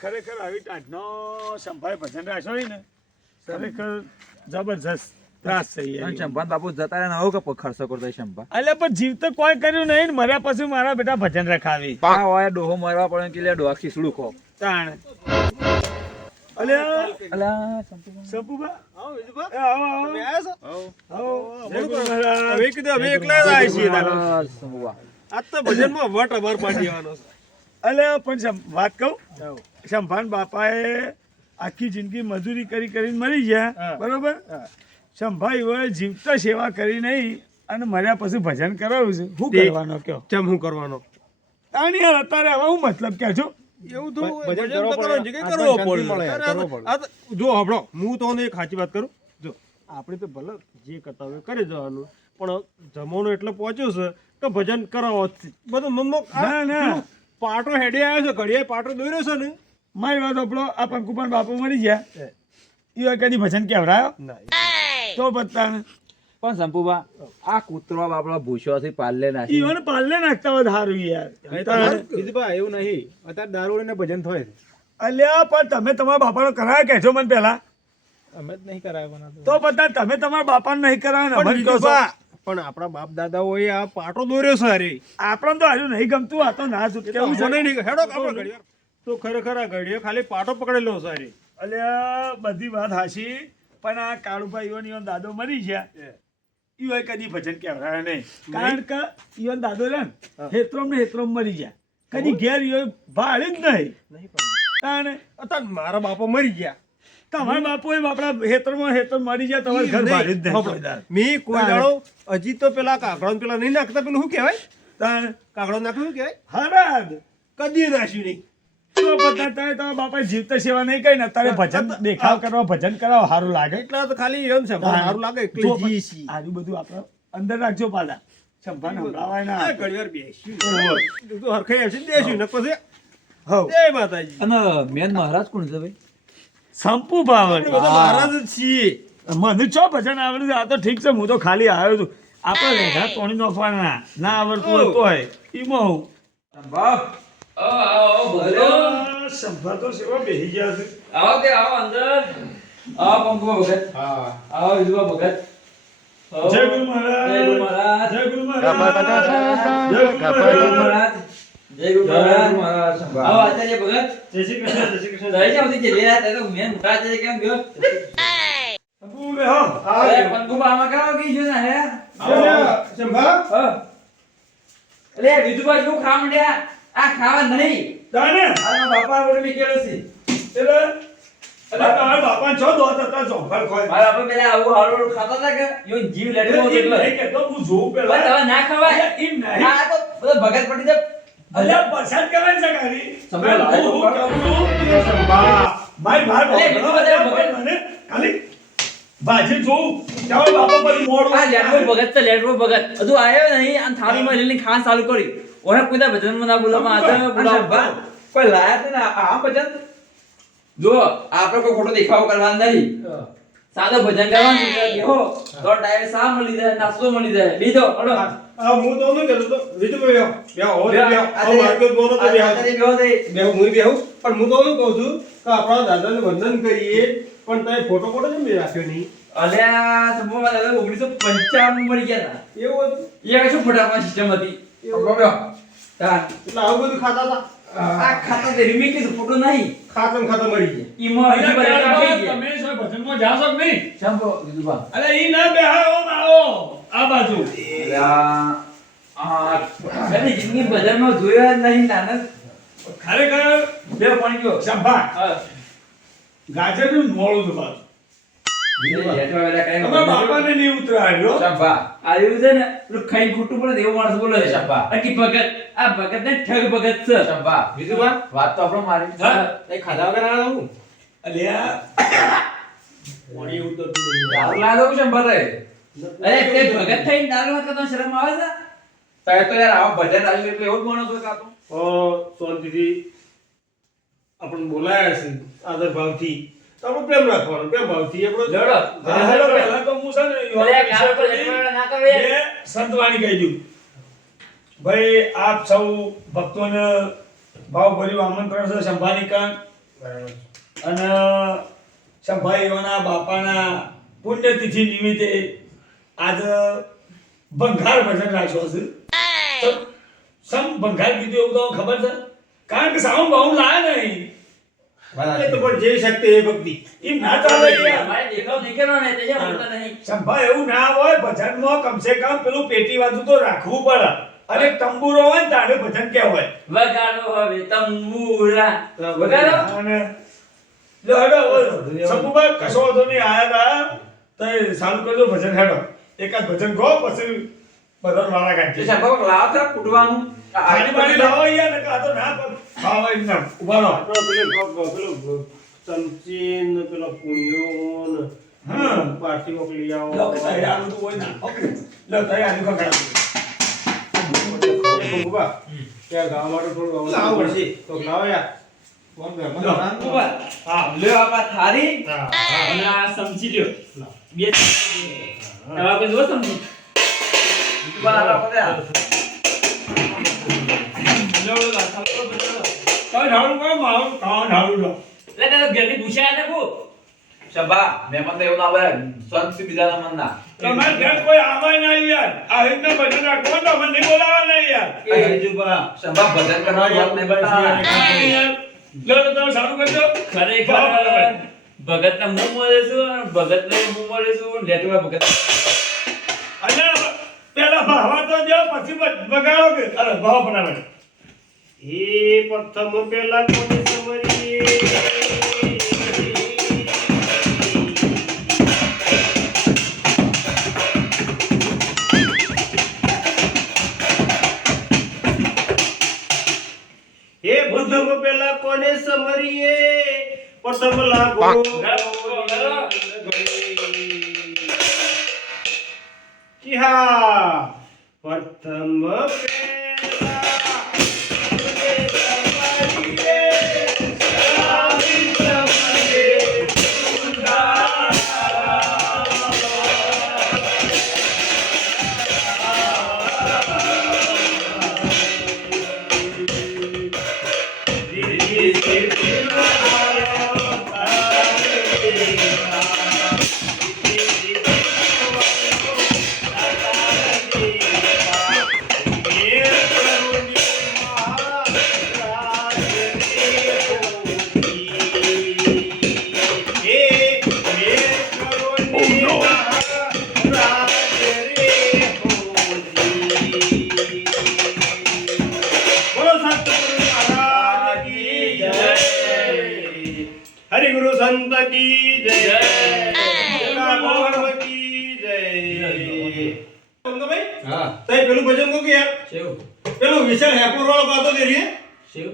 ખરેખર આવી ટાઢનો સંભાળ ભજન રાખ્યો હોય ને ખરેખર જબરજસ્ત ત્રાસ થઈ જાય. શંભાન બાપુ જતા રહ્યા ને હવે ખર્ચો કરતો શંભા. એટલે પણ જીવ તો કોઈ કર્યું નહીં ને મર્યા પછી મારા બેટા ભજન રખાવી. હા હોય ડોહો મરવા પડે કે લે ડોહા ખીસડું ખો. તાણ અલ્યા અલા સંપુભા આવો વિજુભા આવો આવો તમે આયા છો આવો જય ગુરુ હવે મહારાજ. કીધું અમે એકલા જ આયા છીએ તારે. સંભવા. આજ તો ભજનમાં વટ અમાર પાડી આવવાનો છે. અલ્યા પણ વાત કહું શંભાન બાપાએ આખી જિંદગી મજૂરી કરી કરીને મરી ગયા હા. બરોબર શંભાઈ હોય જીવતા સેવા કરી નહીં અને મર્યા પછી ભજન કરાવ્યું છે શું તે- કરવાનો કયો ચમ હું કરવાનો તાણી યાર અત્યારે હવે હું મતલબ કે છો એવું તો ભજન ભજન તો કરવું કરવાનું છે કે પડે. કરવો શાંતિ પડે. મળે યાર, અરે કરવો પડે. આ તો જો હબળો હું તો એક સાચી વાત કરું જો આપણે તો ભલે જે કરતા હોય કરી જવાનું પણ જમવાનો એટલે પહોંચ્યો છે કે ભજન કરાવો જ છે. બધું મનમાં ના, ના. પાટો હેડે આવ્યો છે ઘડીએ પાટો દોર્યો છે ને મારી વાત આપણો આ પંકુપાન બાપુ મરી ગયા એ હોય કદી ભજન કેવડાયો ના તો બતાને પણ સંપુભા આ કૂતરો બાપડો ભૂસ્યોથી પાલ્લે નાખી. ઈવન પાલ્લે નાખતા હોય સારું યાર તાણે. વિજુભાઈ એવું નહીં અત્યારે દારૂ ને ભજન થાય છે. અલ્યા પણ તમે તમારા બાપાનો કરાયો કહેજો મને પહેલા અમે જ નહીં કરાવવાના તો બધા તમે તમારા બાપાને નહીં કરાયો ને પણ અમને કહો છો. વિજુભા, પણ આપણા બાપ દાદાઓએ આ પાટો દોર્યો છે અરે આપણને તો હજુ નહીં ગમતું આ તો ના છૂટકે એવું છે. મને નહીં હેડો આપણે ઘડીવાર. તો ખરેખર આ ઘડીએ ખાલી પાટો પકડેલો છે અરે અલ્યા બધી વાત હાચી પણ આ કાળુભાઈ ઈવન દાદો મરી ગયા ઈ હોય કદી ભજન કહેવાય નહીં કારણ કે ઈવન દાદો રે ને હેત્રોમ ને હેત્રોમ મરી ગયા કદી ઘેર ઈયો ભાળી જ નહીં તાણે અત્યારે મારા બાપા મરી ગયા તમારા બાપુ એ આપણા હેત્રમાં હેત્ર મરી ગયા તમારે ઘર ભાળી જ નહીં કોઈ દાડો. મેં કોઈ દાડો હજી તો પેલા કાગડો પેલા નહીં નાખતા પેલું શું કહેવાય તાણે કાગડો નાખ્યું શું કહેવાય હરાદ કદી નાખ્યું નહીં તો બધા તારે તમારા બાપાએ જીવતા સેવા નહીં કરી ને અત્યારે ભજન દેખાવ કરવા ભજન કરાવો સારું લાગે એટલા તો ખાલી એમ છે સારું લાગે જો એટલે પણ જી છીએ આજુ બધું આપણે અંદર રાખજો પાછા સંભાન સંભળાવાય ના આ ઘડીવાર બેસ્યું તો હરખાઈ આવશે ને દેશું ને પછી હવ જય માતાજી અને મેન મહારાજ કોણ છે ભાઈ? સંપુ ભાવડ આપણે બધા મહારાજ જ છીએ મને ચો ભજન આવડે છે આ તો ઠીક છે હું તો ખાલી આવ્યો છું આપણે રેખા તોડી નાખવાના ના આવડતું હોય તોય ઈમાં હું સંભા. અલ્યા, સંભા તો સેવા બેસી ગયા છે આવો તે આવો અંદર. આવો પંકુભા ભગત. આવો વિજુભા ભગત. આવો. જય ગુરુ મહારાજ જય ગુરુ મહારાજ. જય ગુરુ મહારાજ જય ગુરુ જય ગુરુ મહારાજ મહારાજ. જય ગુરુ મહારાજ. આવો આચાર્ય ભગત. જય શ્રી કૃષ્ણ જય શ્રી કૃષ્ણ જય શ્રી કૃષ્ણ. જય રહ્યા તો મેન મહારાજ છે કેમ ગયો? સંપુ બેહો અરે પંકુભા આમાં કાવો કી છે ને હે? સંભા હા. અલે વિજુભા શું ખાવા માંડ્યા? આ ખાવા નહીં. તાને આ બાપા વડે મીકેલો છે. એટલે તમારા બાપા છો દોત હતા જોંફળ ખોય મારા બાપા પેલા આવું હારું ખાતા હતા કે યો જીવ લેટવો હતો એટલે. નહીં કહેતો હું જોઉં ભાઈ પેલા તમે ના ખવાય. એમ નહીં આ તો બધો ભગત પડી જાય. અલ્યા પ્રસાદ કરાય છે ગાડી સંભાળ, હું કહું છું સંભાળ ભાઈ ભાઈ અલે, બીજું બધા ભગત. મને ખાલી ભાજી જોઉં ચાલો બાપા પછી મોડું આ લેટવો ભગત છે લેટવો ભગત. હજુ આવ્યો નહીં અને થાળીમાં લઈને ખાવા ચાલુ કરી. ઓને કોઈ દા ભજનમાં ના બોલાવવામાં આજે બોલાવવા. કોઈ લાયા તો ને આ ભજન જો આપણે કોઈ ખોટો દેખાવો કરવાનો નહીં. સાદો ભજન કરવાનું છે. દેખો તો ટાઈમ સા મળી જાય નાસ્તો મળી જાય લીધો હળો. આ હું તો નહીં કહેતો વિજુભાઈ બેહો હો બેહો આ આ માર્કેટ બોલો તો બેહો અત્યારે બેહો તે. બેહો હું બેહું પણ હું તો શું કહું છું કે આપણા દાદાને વંદન કરીએ પણ તમે ફોટો ફોટો કેમ નહીં રાખ્યો નહીં અલ્યા સંભવમાં દાદા 1955 મરી ગયા હતા. એવું હતું એ કશું ફોટામાં સિસ્ટમ હતી. તાન. એટલે આવું બધું ખાતા હતા આ ખાતા તે રિમેક છે ફોટો નહીં. ખાતા મરી ગયા ઈમાં હજી બધા કાપી ગયા. તમે શું ભજનમાં જાશો કે નહીં સંભવ વિદુભા. અરે ઈ ના બેહાવો આવો આ બાજુ કદી જિંદગી ભજનમાં જોયા જ નહીં નાનક. ખરેખર બે પાણી ગયો. સંભાળ હા. ગાજરનું મોળું છે બાજુ લેટવા વેલા કાંઈ તમારા બાપાને નહીં ઉતરાયો શંભા. આ એવું છે ને પેલું ખાઈને ખોટું પડે ને એવો માણસ બોલે છે શંભા. બાકી ભગત આ ભગત ને ઠગ ભગત છે શંભા. વિદુભા વાત તો આપણો મારી. હા. એ ખાધા વગર આવ્યા હું અલ્યા પાણી ઉતરતું નહીં દારૂ લાદો કે શંભા રે? અરે તે ભગત થઈને દારૂ હાથ કરતો શરમ આવે છે? તારે તો યાર આવા ભજન આવ્યું એટલે એવો જ માણસ હોય કાતો. શાંતિથી આપણને બોલાયા છે આદર ભાવથી તો આપણે પ્રેમ રાખવાનો પ્રેમ ભાવથી આપણે લડો. હેલો પહેલા તો હું છે ને અરે ગાળ પર લેટવા ના કરે. બે સંતવાણી કહી દઉં ભાઈ આપ સૌ ભક્તોને ભાવભર્યું આમંત્રણ છે સંભાની કાન બરાબર. અને સંભાઈઓના બાપાના પુણ્યતિથિ નિમિત્તે આજ ભંગાર ભજન રાખ્યો છે. સમ ભંગાર કીધું એવું તો ખબર છે? કારણ કે સાઉન્ડ બાઉન્ડ લાયા નહીં. એ તો પણ જે શક્તિ એ ભક્તિ. એમ ના ચાલે યાર. ભાઈ દેખાવ દેખેલો ને તે જેમ બોલતા નહીં. સંભા એવું ના હોય ભજનમાં કમસે કમ પેલું પેટી વાજુ તો રાખવું પડે. અને તંબુરો હોય ને તારે ભજન કહેવાય. વગાડો હવે તંબુરા. વગાડો. અને લે હેડો સંભુભાઈ કશો વાંધો નહીં આયા તા તો ચાલુ કરજો ભજન હેડો. એકાદ ભજન ગો પછી બધા વાળા તે કાઢી. સંભવ લાવ તો કૂટવાનું. પાણી પાણી લાવો યાર ને કાં તો ના ખાવા એમ ના ઉભા રહો. પેલું ચમચીન પેલો પુણ્યો ને હા. પાટી મોકલી આવો. લો કે તારે આ બધું હોય ના. ઓકે લો તારે આ લીધો કાઢો. ભગવા, ત્યાં ગાવા માટે થોડું ગાવું પડશે. તો લાવો યાર. કોણ ઘરમાં લો. નાનું? ઉપર. હા લ્યો આપા થારી હા અને આ સમજી લ્યો. બે હવે આપણે જો સમજી. બરાબર આપણે આ. લ્યો લો સાલો બચો. તો ઢાળું કરો મારું કાં ઢાળું લો. લે તે ઘરની પૂછ્યા ને કો. શબા મહેમાન તો એવું ના બોલે સંત સી બીજાના મન ના. તમારે ઘર કોઈ આવે નહીં યાર. આ રીતના ભજન રાખો તો મને નહીં બોલાવે નહીં યાર. એ હજુબા. શબા ભજન કરવા વાત નહીં બતા. લો તો તમે ચાલુ કરજો. ખરેખર ભગતના મું મળે છું અને ભગતને મું મળે છું લેટવા ભગત. અને પેલા ભાવા તો જો પછી બગાડો કે અરે ભાવ બનાવે. એ પ્રથમ પેલા કોને સમરી હે પ્રથમ પેલા કોને સમરીએ પ્રથમ લાગો જી હા પ્રથમ પેલા हरि गुरु संत की जय भगवान की जय भाई હા तय पेलू भजन को यार શેવ पेलू विशाल हैपोर वाला गातो दे रही है શેવ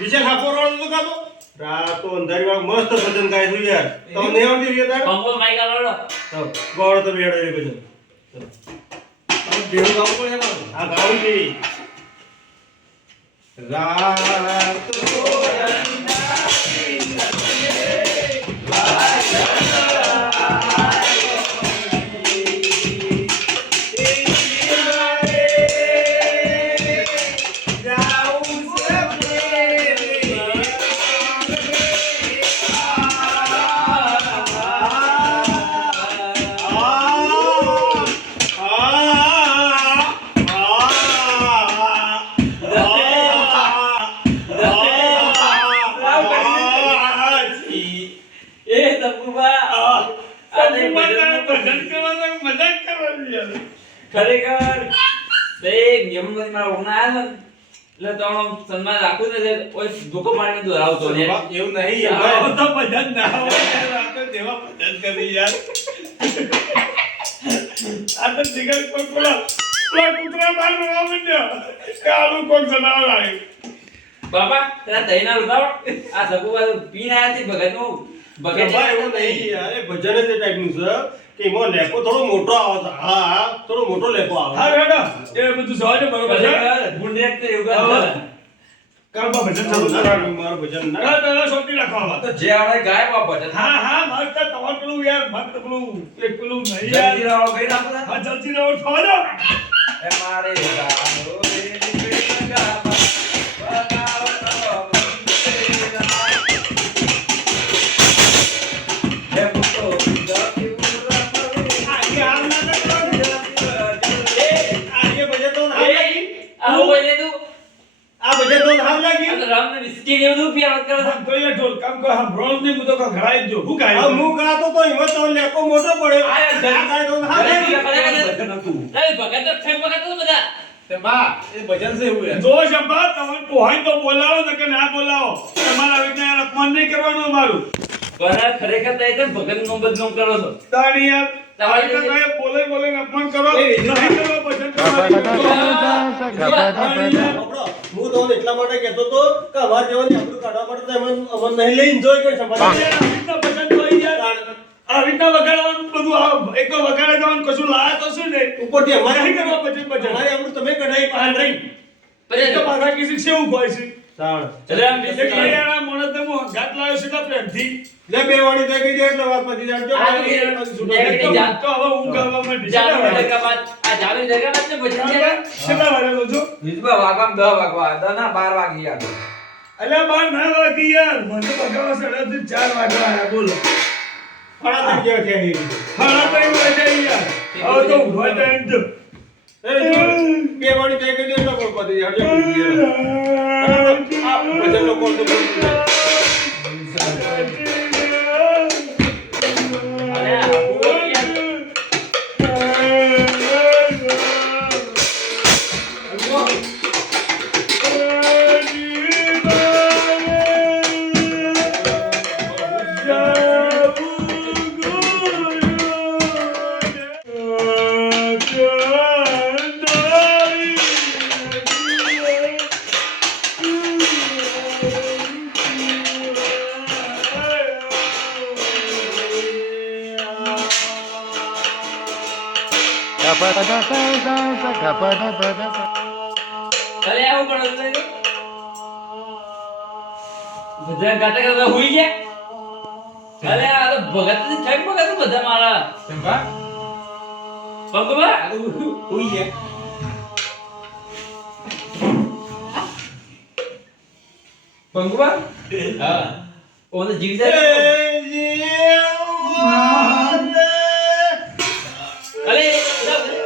विशाल हैपोर वाला तो गातो रात तो अंधारी में मस्त भजन गाय तू यार तो नहीं आवती रही था કંકો માઈક આલો तो गौड़ तो बेड़ा रे भजन દેવ ગાવ પડે ને आ गाऊ जी रात तो એ તપુબા આ નહીં ભજન કરવાનું મજાક કરવાની યાર. ખરેખર તે નિયમમાંથી મારા ઓગણા આવ્યા એટલે તો સન્માન રાખવું ને કોઈ ધોકો મારીને તો આવતો ને એવું નહીં આવો તો ભજન ના હોય યાર. આ તો જેવા ભજન કરી યાર. આ તો જીગર કોઈ પેલા કૂતરા બાર રોવા માંડ્યો કે આનું કોક જનાવર આવ્યું. બાપા તેના દહીંના ઉતારો આ સગુબા પીને આવ્યા છે ભગતનું ભગત ભાઈ એવું નહીં યાર એ ભજન જ એ ટાઈપનું છે કે એમાં લેપો થોડો મોટો આવે છે હા હા થોડો મોટો લેપો આવે હા બેટા એ બધું સવાજે બરોબર છે. ખરેખર ગુંડરેક તો એવું કરે. કરવા ભજન ચાલુ ચાલુ કરવાનું. કરવાનું મારું ભજન ના હા તો સોંપી રાખો આમાં. તો જે આપણે ગાય બા ભજન હા હા મસ્ત તમારું પેલું યાર મસ્ત પેલું એક પેલું નહીં જલ્દી યાર. રાવ ગઈ નાખો ને. હા જલ્દી રહો છોડો. એ મારે ગાનો રે નીકળી ગાવા બનાવતો મંદિરા. કોઈ સાંભળો જ નહીં, હું તો કોઈ ઘડાઈ જ જો. શું ગાય? આ હું ગાતો તો હિંમત તો લેકો મોટો પડ્યો. આ યાર, આ ગાય તો હા ભજન ગાય. હતું. ભગત તો ઠેક ભગત હતું બધા. તે બા એ ભજન છે એવું યાર. જો શંભા, તમને પોહાય તો બોલાવો ને કે ના બોલાવો. તમારે આવી રીતે યાર અપમાન નહીં કરવાનું અમારું. પણ ખરેખર તો એ તો ભગતનો બદનામ કરો છો. તાણી યાર, તમારી આવી રીતે તમે બોલે બોલે અપમાન કરો. એ નહીં કરો ભજન કરવાની. તાણી યાર. આપણો, હું તો એટલા માટે કહેતો તો કે અમાર જેવાની આબરૂ કાઢવા માટે તો અમને નહીં લઈ enjoy કરી સંભાળી. યાર, આવી રીતના ભજન તો અહીં યાર. આવી રીતના વગાડવાનું બધું આ એક તો વગાડે જવાનું કશું લાયા તો શું ને. ઉપરથી અમારે નહીં કરવા ભજન. અમારી આબરૂ તમે કઢાઈ બહાર નહીં. એક તો પાછા કિસી સેવું હોય છે. તાણ. એટલે આમ એક હરિયાણા મોણસને હું હંગાત લાવ્યો છે એટલા પ્રેમથી. લે બે વાળી થઈ ગઈ છે એટલે વાત પતી જાય. જો આ પછી તો છૂટો એ થઈ તો જાય. તો હવે હું ગાવા માંડી. જાનુ જગાબાદ, આ જાનુ જગાબાદ ને ભજન છે ને? કેટલા વાગ્યા છો? વિજુભા વાગવામાં 10 વાગવા, 10 ના 12 વાગી ગયા. અલ્યા બાર ના વાગી યાર. મને બગાવા સડાથી 4 વાગવા આયા બોલો. ફળા થઈ ગયા છે અહીં. ખાડા તઈ વાગ્યા યાર. હવે તો ઊંઘવા જાય ને. એ જો, બે વાળી થઈ ગઈ છે એટલે બોલ પતી જાય. આ ભજનનો કોલ તો બોલ દીધો. અરે આ બોલ યાર. અરે આવું પણ હતું નહીં. ભજન ગાતા ગાતા હુઈ ગયા. અરે આ તો ભગત ને ઠેક ભગત બધા મારા. ચંપા ભગવા હોઈ ગયા. ભગવા હા ઓને જીવતા અરે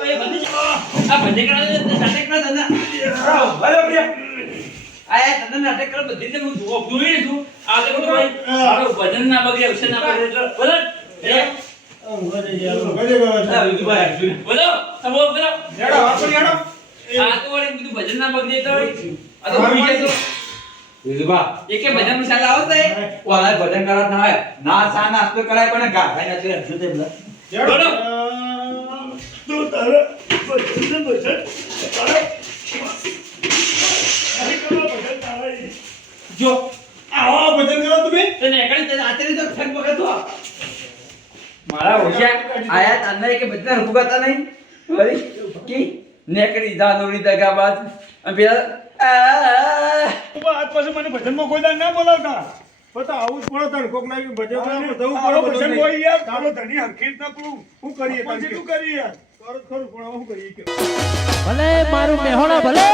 એ બંધ આ બંધ કરા નાટક કરા ધંધા અરે પ્રિયા. આયા તને નાટક કરા બધી તે હું જોઈ છું આ તો ભાઈ મારો ભજન ના બગડે અક્ષર ના બગડે એટલે બોલો આ વિજુભાઈ બોલો તમે બોલો હેડો, આપણે હેડો. આ તો વળી બધું ભજન ના બગડે તો આ તો ભૂલી જાય તો વિજુભા એકે ભજન નું સાલ આવત હે ઓલા ભજન કરા ના હોય ના સા નાસ્તો કરાય પણ ગાય ના છે શું તે બોલો હેડો. તું તારે ભજન ભજન તારે નહીં કરવા ભજન તારે. જો આવો ભજન કરો તમે. તને એકડી તને આચરી તો ઠગ બગડતો મારા હોશિયાર આયા તને કે બધા રૂગાતા નહીં વળી કી નેકડી દાનોરી દગાબાદ અને પેલા આજ પછી મને ભજનમાં કોઈ દાડ ના બોલાવતા. પણ તો આવું જ પડે તાણ. કોક ના ભજન જવું પડે તારો બધું ભજન નહીં. હોય યાર. તારો ધણી હરખી ના તું શું કરીએ પણ તાણ કે? શું કરી યાર. કરો તો ખરું પણ હવે શું કરીએ કે? ભલે મારું મેહોણા ભલે